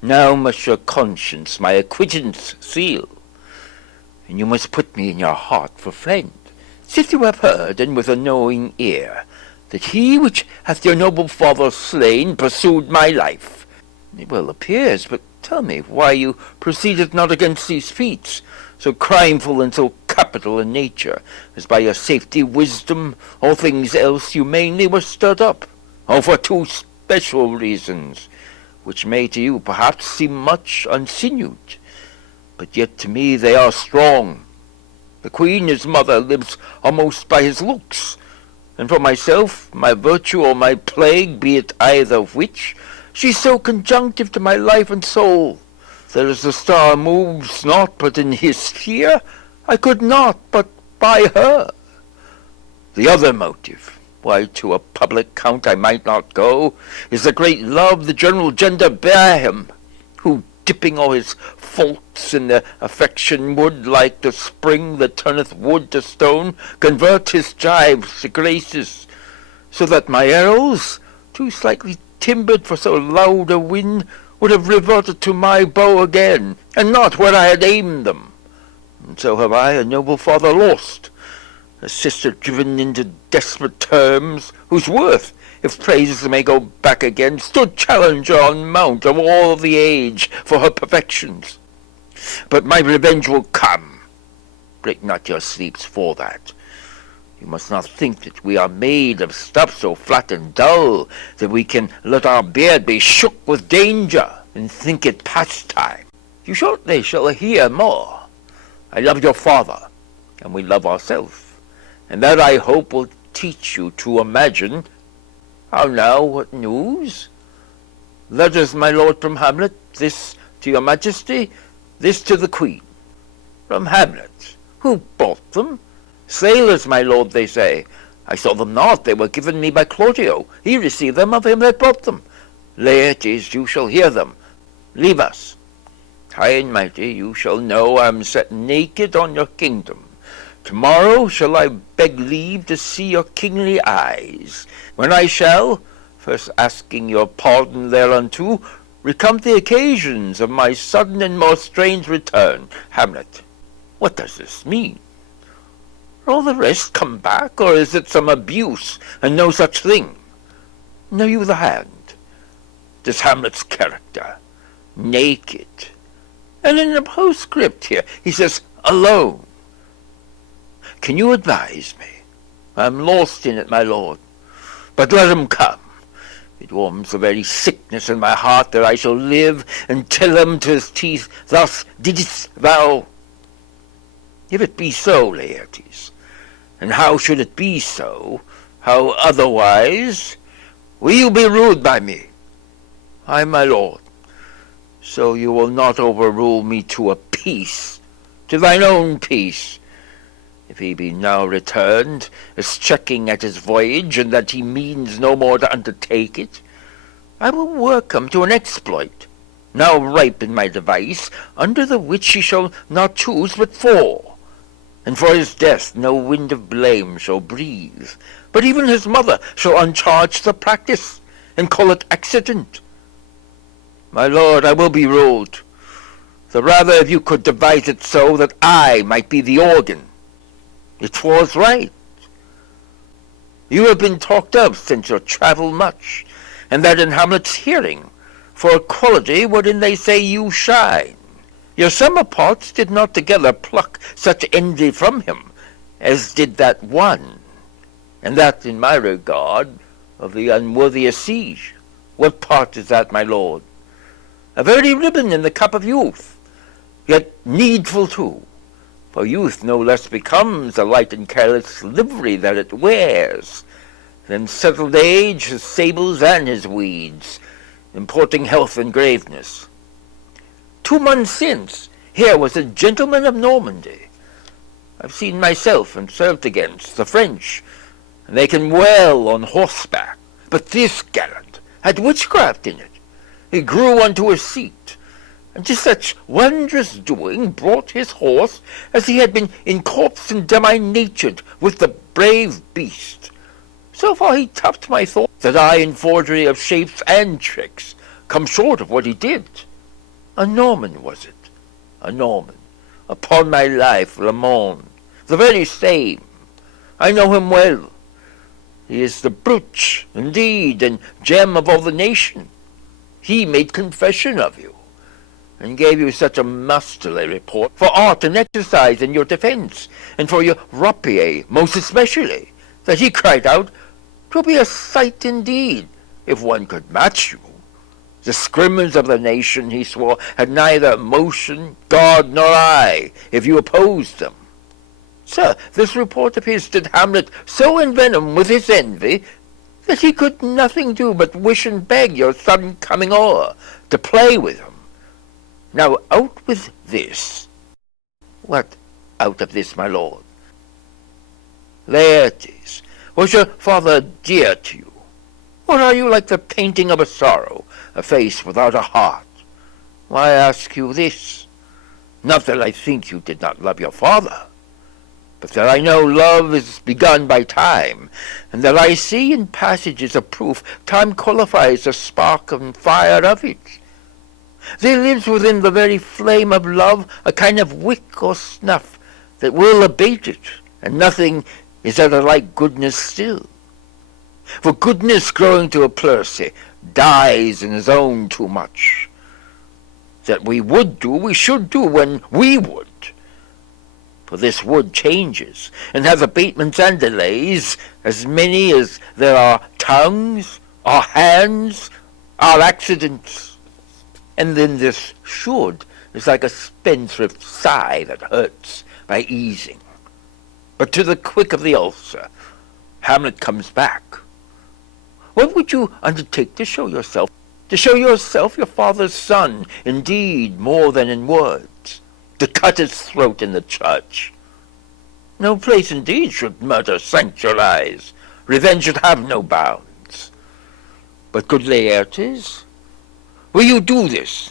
Now must your conscience my acquittance seal, and you must put me in your heart for friend, since you have heard, and with a knowing ear, that he which hath your noble father slain pursued my life. It well appears, but tell me why you proceeded not against these feats, so crimeful and so capital in nature, as by your safety, wisdom, all things else humanely were stirred up, or for two special reasons, which may to you perhaps seem much unsinewed, but yet to me they are strong. The queen his mother lives almost by his looks, and for myself, my virtue or my plague, be it either which, she's so conjunctive to my life and soul, that as the star moves not but in his sphere, I could not but by her. The other motive, why to a public count I might not go, is the great love the general gender bear him, who, dipping all his faults in their affection, would, like the spring that turneth wood to stone, convert his gibes to graces, so that my arrows, too slightly timbered for so loud a wind, would have reverted to my bow again, and not where I had aimed them. And so have I a noble father lost, a sister driven into desperate terms, whose worth, if praises may go back again, stood challenger on mount of all the age for her perfections. But my revenge will come. Break not your sleeps for that. You must not think that we are made of stuff so flat and dull that we can let our beard be shook with danger and think it pastime. You shortly shall hear more. I love your father, and we love ourselves, and that I hope will teach you to imagine. How now, what news? Letters, my lord, from Hamlet, this to your majesty, this to the queen. From Hamlet? Who brought them? Sailors, my lord, they say. I saw them not, they were given me by Claudio. He received them of him that brought them. Laertes, you shall hear them. Leave us. High and mighty, you shall know I am set naked on your kingdom. Tomorrow shall I beg leave to see your kingly eyes, when I shall, first asking your pardon thereunto, recount the occasions of my sudden and more strange return. Hamlet, what does this mean? Are all the rest come back, or is it some abuse, and no such thing? Know you the hand? 'Tis Hamlet's character, naked. And in the postscript here, he says, alone. Can you advise me? I'm lost in it, my lord. But let him come. It warms the very sickness in my heart that I shall live and tell him to his teeth, thus didst thou. If it be so, Laertes, and how should it be so, how otherwise, will you be ruled by me? Ay, my lord, so you will not overrule me to a peace, to thine own peace. If he be now returned, as checking at his voyage, and that he means no more to undertake it, I will work him to an exploit, now ripe in my device, under the which he shall not choose but fall. And for his death no wind of blame shall breathe, but even his mother shall uncharge the practice, and call it accident. My lord, I will be ruled, the rather if you could devise it so that I might be the organ. It was right. You have been talked of since your travel much, and that in Hamlet's hearing, for a quality wherein they say you shine. Your summer parts did not together pluck such envy from him, as did that one, and that in my regard of the unworthiest siege. What part is that, my lord? A very ribbon in the cup of youth, yet needful too. For youth no less becomes the light and careless livery that it wears, than settled age his sables and his weeds, importing health and graveness. 2 months since, here was a gentleman of Normandy. I've seen myself and served against the French, and they can well on horseback. But this gallant had witchcraft in it. He grew unto a seat, and to such wondrous doing brought his horse as he had been in corpse and demi-natured with the brave beast. So far he topped my thought that I in forgery of shapes and tricks come short of what he did. A Norman, was it? A Norman. Upon my life, Lamond. The very same. I know him well. He is the brooch, indeed, and gem of all the nation. He made confession of you, and gave you such a masterly report for art and exercise in your defence, and for your rapier most especially, that he cried out, "'Twill be a sight indeed, if one could match you." The scrimmers of the nation, he swore, had neither motion, God nor eye, if you opposed them. Sir, this report of his did Hamlet so envenom with his envy, that he could nothing do but wish and beg your sudden coming o'er, to play with him. Now out with this. What out of this, my lord? Laertes, was your father dear to you? Or are you like the painting of a sorrow, a face without a heart? Why ask you this? Not that I think you did not love your father, but that I know love is begun by time, and that I see in passages of proof time qualifies the spark and fire of it. There lives within the very flame of love a kind of wick or snuff that will abate it, and nothing is ever like goodness still. For goodness growing to a pleurisy dies in his own too much. That we would do, we should do when we would. For this wood changes, and has abatements and delays, as many as there are tongues, are hands, are accidents. And then this should is like a spendthrift sigh that hurts by easing. But to the quick of the ulcer, Hamlet comes back. What would you undertake to show yourself? To show yourself your father's son, indeed, more than in words. To cut his throat in the church. No place indeed should murder sanctuarize. Revenge should have no bounds. But good Laertes, will you do this?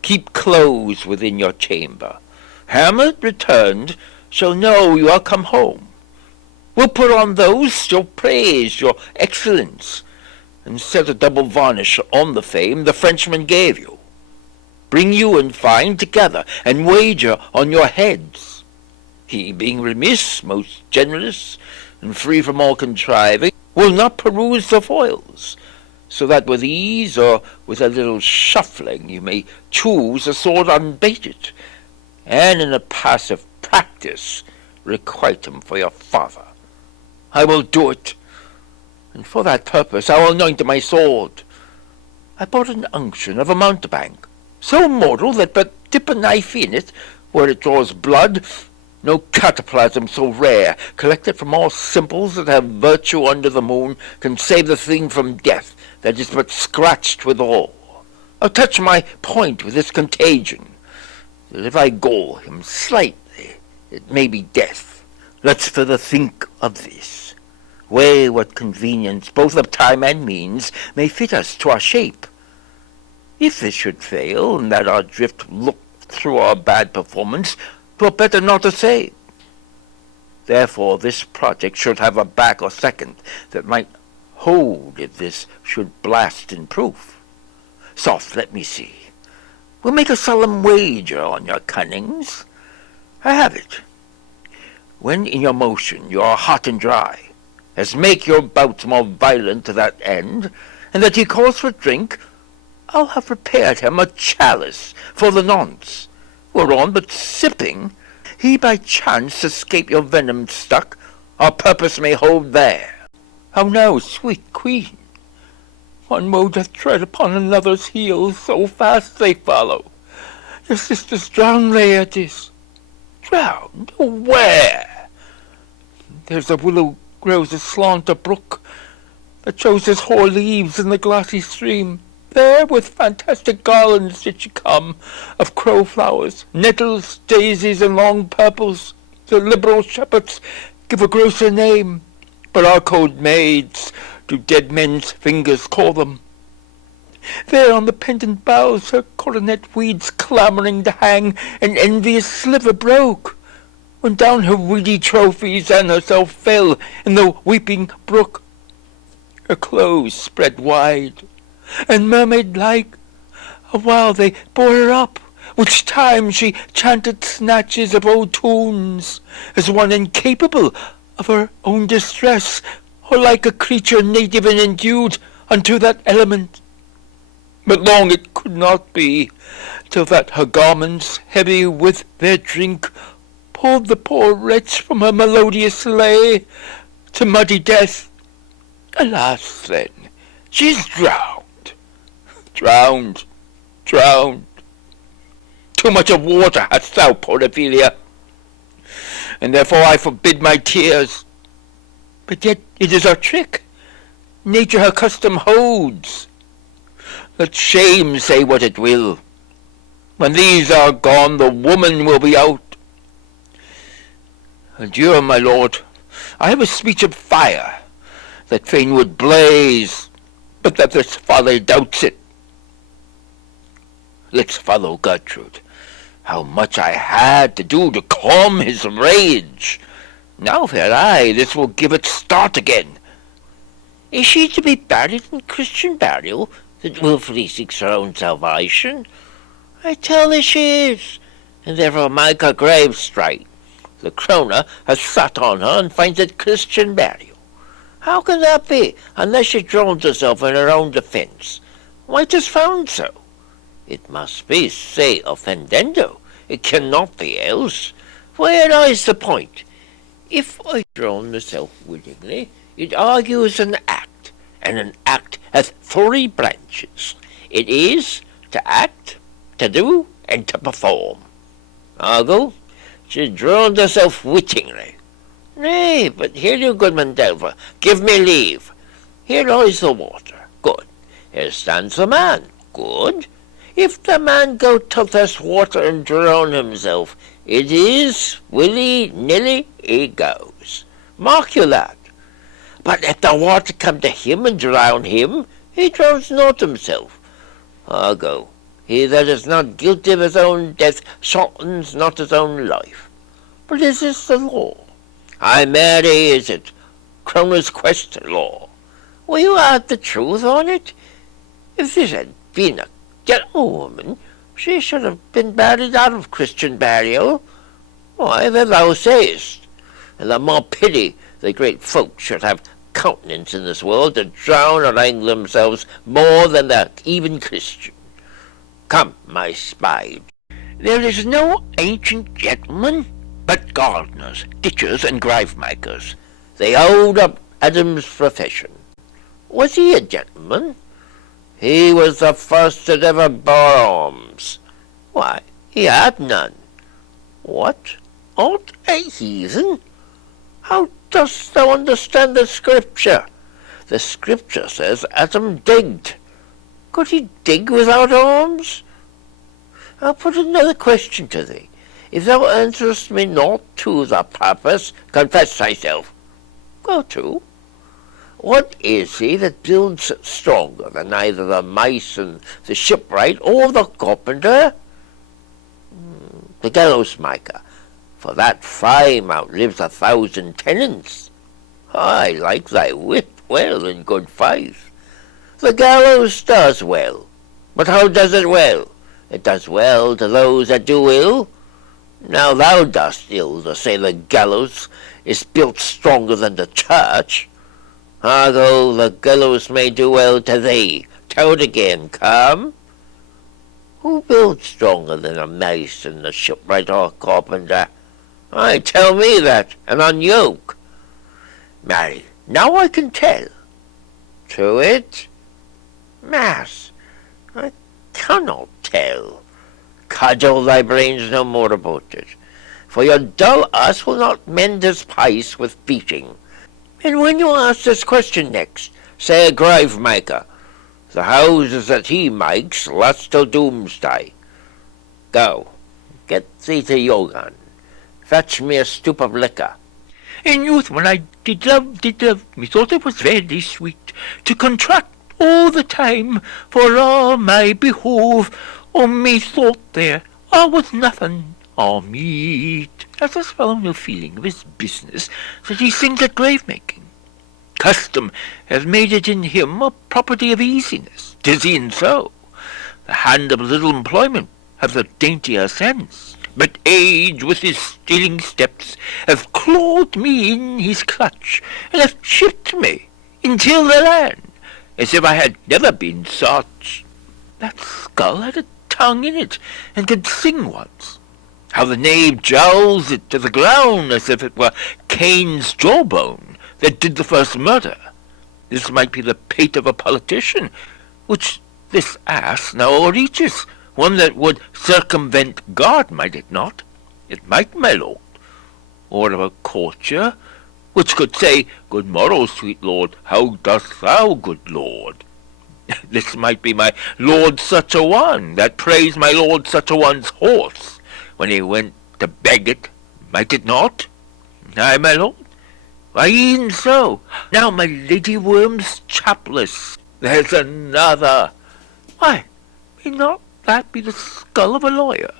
Keep close within your chamber. Hamlet returned shall know you are come home. Will put on those your praise, your excellence, and set a double varnish on the fame the Frenchman gave you. Bring you and fine together, and wager on your heads. He, being remiss, most generous, and free from all contriving, will not peruse the foils, so that with ease or with a little shuffling you may choose a sword unbaited, and in a passive practice requite him for your father. I will do it, and for that purpose I will anoint my sword. I bought an unction of a mountebank, so mortal that but dip a knife in it, where it draws blood, no cataplasm so rare, collected from all simples that have virtue under the moon, can save the thing from death that is but scratched withal. I'll touch my point with this contagion, that if I gall him slightly, it may be death. Let's further think of this. Weigh what convenience, both of time and means, may fit us to our shape. If this should fail, and that our drift look through our bad performance, 'twere better not to say. Therefore this project should have a back or second that might hold if this should blast in proof. Soft, let me see. We'll make a solemn wager on your cunnings. I have it. When in your motion you are hot and dry, as make your bouts more violent to that end, and that he calls for drink, I'll have prepared him a chalice for the nonce, whereon but sipping, he by chance escape your venom stuck, our purpose may hold there. How now, sweet queen? One woe doth tread upon another's heels, so fast they follow. Your sister's drowned, Laertes. Drowned? Where? There's a willow grows aslant a brook, that shows his hoar leaves in the glassy stream. There with fantastic garlands did she come, of crow flowers, nettles, daisies, and long purples. The liberal shepherds give a grosser name, but our cold maids do dead men's fingers call them. There on the pendant boughs her coronet weeds clamouring to hang, an envious sliver broke, when down her weedy trophies and herself fell in the weeping brook. Her clothes spread wide, and mermaid-like, while they bore her up, which time she chanted snatches of old tunes, as one incapable of her own distress, or like a creature native and endued unto that element. But long it could not be, till that her garments, heavy with their drink, pulled the poor wretch from her melodious lay to muddy death. Alas, then, she's drowned, drowned, drowned. Too much of water hast thou, poor Ophelia, and therefore I forbid my tears. But yet it is her trick. Nature her custom holds. Let shame say what it will. When these are gone, the woman will be out. Adieu, my lord. I have a speech of fire, that fain would blaze, but that this folly doubts it. Let's follow Gertrude. How much I had to do to calm his rage. Now, fair eye, this will give it start again. Is she to be buried in Christian burial, that wilfully seeks her own salvation? I tell thee she is, and therefore make her grave straight. The kroner has sat on her and finds it Christian burial. How can that be, unless she drowns herself in her own defence? Why, 'tis found so. It must be se offendendo. It cannot be else. Where lies the point? If I drown myself willingly, it argues an act, and an act hath 3 branches. It is to act, to do, and to perform. Argo, she drowned herself wittingly. Nay, but hear you, Goodman Delver, give me leave. Here lies the water. Good. Here stands the man. Good. If the man go to this water and drown himself, it is willy-nilly he goes. Mark you that. But if the water come to him and drown him, he drowns not himself. Argo, he that is not guilty of his own death shortens not his own life. But is this the law? Ay, marry, is it? Kroner's quest law. Will you add the truth on it? If this had been a gentlewoman, she should have been buried out of Christian burial. Why, that thou sayest. And the more pity the great folk should have countenance in this world to drown or hang themselves more than the even Christian. Come, my spy. There is no ancient gentleman, but gardeners, ditchers, and grave-makers. They hold up Adam's profession. Was he a gentleman? He was the first that ever bore arms. Why, he had none. What? Art a heathen? How dost thou understand the Scripture? The Scripture says Adam digged. Could he dig without arms? I'll put another question to thee. If thou answerest me not to the purpose, confess thyself. Go to. What is he that builds stronger than either the mason, the shipwright, or the carpenter? The gallows maker, for that frame outlives 1,000 tenants. I like thy wit well, in good faith. The gallows does well, but how does it well? It does well to those that do ill. Now thou dost ill to say the gallows is built stronger than the church. Although the gallows may do well to thee, tell it again, come. Who builds stronger than a mason, a shipwright, or a carpenter? Ay, tell me that, and unyoke. Marry, now I can tell. To it? Mass, I cannot tell. Cudgel thy brains no more about it, for your dull ass will not mend his pace with beating. And when you ask this question next, say a grave-maker. The houses that he makes last till doomsday. Go, get thee to Yogan. Fetch me a stoup of liquor. In youth, when I did love, methought it was very sweet to contract all the time for all my behove, or methought there was nothing or meat. Has this fellow no feeling of his business that he sings at grave-making? Custom has made it in him a property of easiness. 'Tis e'en so. The hand of little employment hath a daintier sense. But age with his stealing steps hath clawed me in his clutch, and hath shipped me into the land, as if I had never been such. That skull had a tongue in it, and could sing once. How the knave jowls it to the ground, as if it were Cain's jawbone that did the first murder. This might be the pate of a politician, which this ass now reaches, one that would circumvent God, might it not? It might, my lord. Or of a courtier, which could say, Good morrow, sweet lord, how dost thou, good lord? This might be my lord such a one, that praised my lord such a one's horse, when he went to beg it, might it not? Ay, my lord? Why, e'en so. Now, my lady Worm's chapless, there's another. Why, may not that be the skull of a lawyer?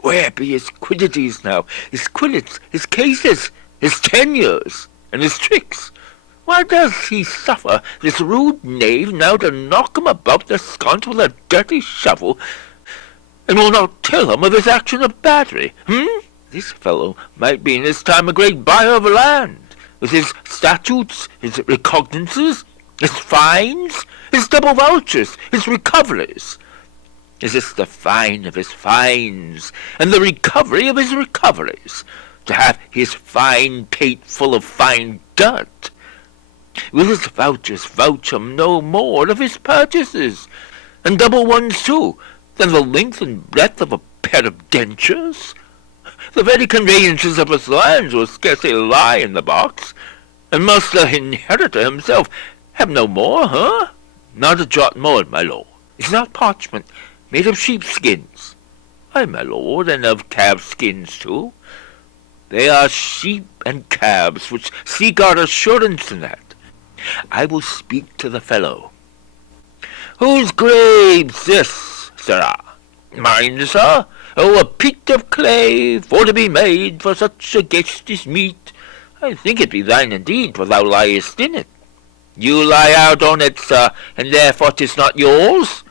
Where be his quiddities now, his quillets, his cases, his tenures, and his tricks? Why does he suffer this rude knave now to knock him about the sconce with a dirty shovel, and will not tell him of his action of battery? This fellow might be in his time a great buyer of land, with his statutes, his recognizances, his fines, his double vouchers, his recoveries. Is this the fine of his fines, and the recovery of his recoveries, to have his fine pate full of fine dirt? Will his vouchers vouch him no more of his purchases, and double ones too, than the length and breadth of a pair of dentures? The very conveyances of his lands will scarcely lie in the box, and must the inheritor himself have no more, huh? Not a jot more, my lord. Is not parchment made of sheepskins? Ay, my lord, and of calf skins too. They are sheep and calves which seek our assurance in that. I will speak to the fellow. Whose grave's this, sirrah? Mine, sir. Oh, a peat of clay, for to be made for such a guest as meet. I think it be thine indeed, for thou liest in it. You lie out on it, sir, and therefore 'tis not yours.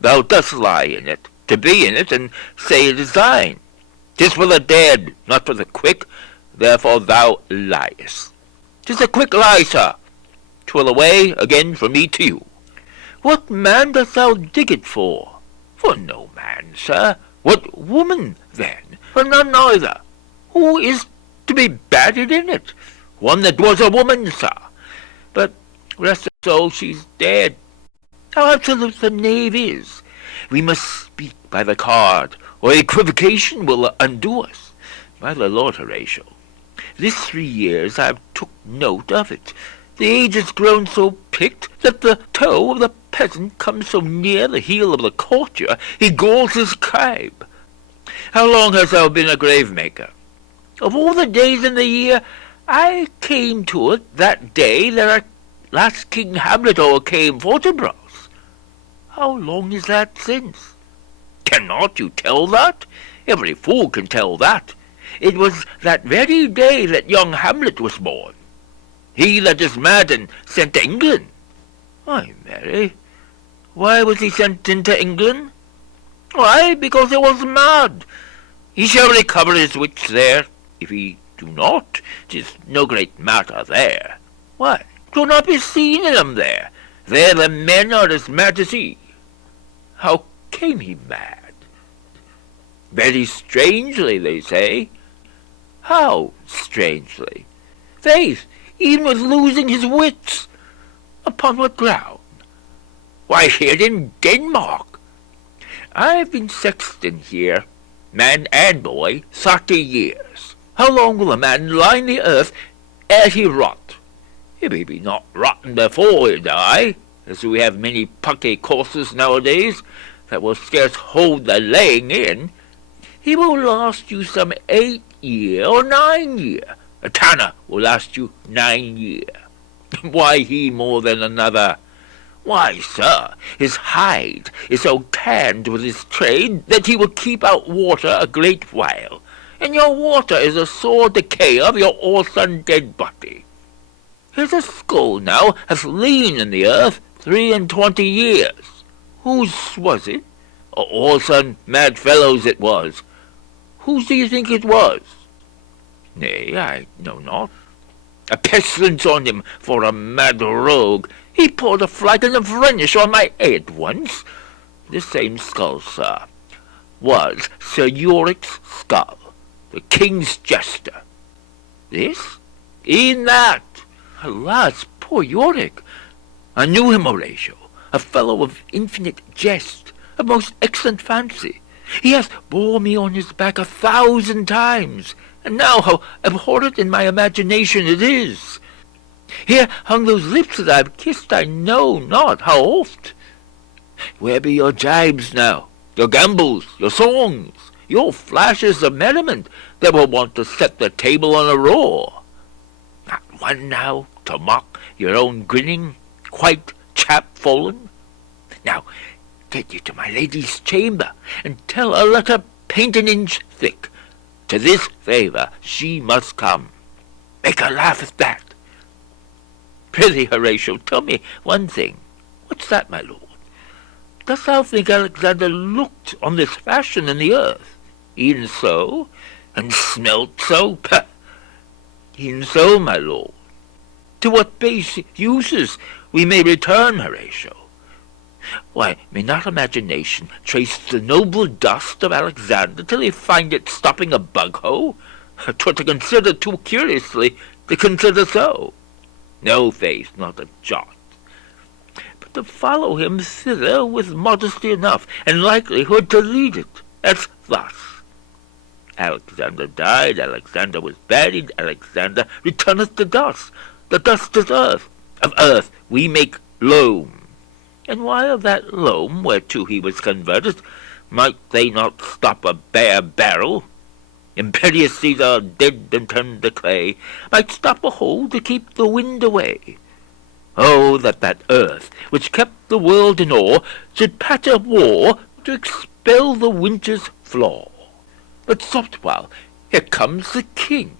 Thou dost lie in it, to be in it, and say it is thine. 'Tis for the dead, not for the quick, therefore thou liest. 'Tis a quick lie, sir. 'Twill away again from me to you. What man dost thou dig it for? For no man, sir. What woman, then? For none either. Who is to be buried in it? One that was a woman, sir. But, rest her soul, she's dead. How absolute the knave is! We must speak by the card, or equivocation will undo us. By the Lord, Horatio, this 3 years I've took note of it. The age has grown so picked that the toe of the peasant comes so near the heel of the courtier he galls his cribe. How long hast thou been a grave-maker? Of all the days in the year, I came to it that day that our last King Hamlet o'ercame Fortinbras. How long is that since? Cannot you tell that? Every fool can tell that. It was that very day that young Hamlet was born. He that is mad and sent to England. Why, Mary, why was he sent into England? Why, because he was mad. He shall recover his wits there. If he do not, 'tis no great matter there. Why, 'twill not be seen in him there. There the men are as mad as he. How came he mad? Very strangely, they say. How strangely? Faith, even with losing his wits. Upon what ground? Why, here in Denmark. I've been sexton here, man and boy, 30 years. How long will a man lie in the earth ere he rot? He may be not rotten before he die, as we have many pucky courses nowadays that will scarce hold the laying in. He will last you some 8 year or 9 year. A tanner will last you 9 year. Why he more than another? Why, sir, his hide is so tanned with his trade that he will keep out water a great while, and your water is a sore decay of your orphan dead body. Here's a skull now hath lain in the earth 23 years. Whose was it? All some mad fellows it was. Whose do you think it was? Nay, I know not. A pestilence on him for a mad rogue. He poured a flagon of Rhenish on my head once. The same skull, sir, was Sir Yorick's skull, the king's jester. This? E'en that. Alas, poor Yorick! I knew him, Horatio, a fellow of infinite jest, of most excellent fancy. He hath bore me on his back 1,000 times, and now how abhorrent in my imagination it is! Here hung those lips that I have kissed I know not how oft. Where be your jibes now, your gambols, your songs, your flashes of merriment that were wont to set the table on a roar? Not one now to mock your own grinning, quite chap-fallen? Now get you to my lady's chamber, and tell her let her paint an inch thick. To this favour she must come. Make her laugh at that. Prithee, Horatio, tell me one thing. What's that, my lord? Dost thou think Alexander looked on this fashion in the earth? E'en so, and smelt so? Pah! E'en so, my lord. To what base uses we may return, Horatio? Why, may not imagination trace the noble dust of Alexander till he find it stopping a bug-hole? 'Twere to consider too curiously to consider so. No, faith, not a jot. But to follow him thither with modesty enough, and likelihood to lead it, as thus. Alexander died, Alexander was buried, Alexander returneth to dust. The dust is earth. Of earth we make loam. And why of that loam whereto he was converted might they not stop a bare barrel? Imperious Caesar, dead and turned to clay, might stop a hole to keep the wind away. Oh, that earth, which kept the world in awe, should patter war to expel the winter's flaw. But soft while, here comes the king.